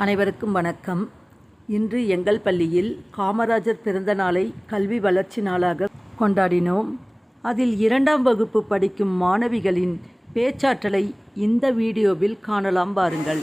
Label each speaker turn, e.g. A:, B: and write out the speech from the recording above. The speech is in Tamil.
A: அனைவருக்கும் வணக்கம். இன்று எங்கள் பள்ளியில் காமராஜர் பிறந்த நாளை கல்வி வளர்ச்சி நாளாக கொண்டாடினோம். அதில் இரண்டாம் வகுப்பு படிக்கும் மாணவிகளின் பேச்சாற்றலை இந்த வீடியோவில் காணலாம் பாருங்கள்.